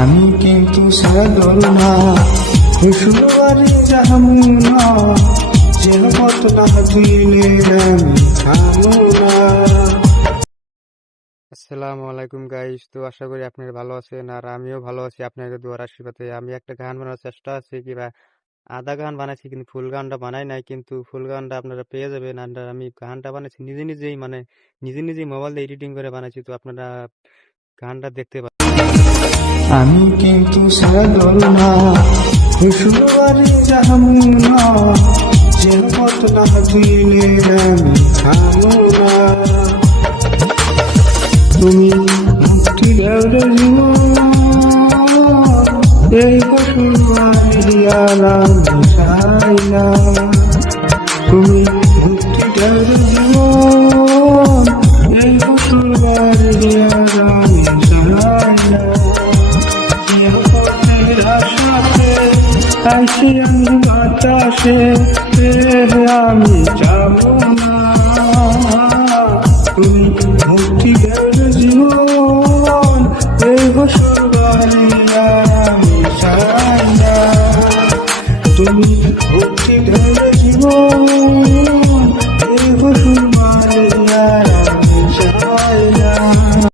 আমি কিন্তু সাগর না যাব না যে না দিলে আসসালামু আলাইকুম গাইস তো আশা করি আপনারা ভালো আছেন আর আমিও ভালো আছি আপনাদের দোয়ার আশীর্বাদে। আমি একটা গান বানানোর চেষ্টা আছে কিবা আধা গান বানাইছি কিন্তু ফুল গানটা বানাই নাই, কিন্তু ফুল গানটা আপনারা পেয়ে যাবেন। আর আমি গানটা বানাইছি নিজে নিজেই মানে নিজে নিজেই মোবাইল দিয়ে এডিটিং করে বানাইছি, তো আপনারা গানটা দেখতে পাবেন আমি কিন্তু সাগর না শ্বশুরবাড়ি যাব না যে মত না দিলে আমি তুমি মুক্তি দেওরে এই চাই না। তুমি মুক্তি দেওরে আইসি আমি বাতাসে আমি যাব না তুমি মুক্তি দেবের জীবন বছর বাড়ি আমি চাই না জীবন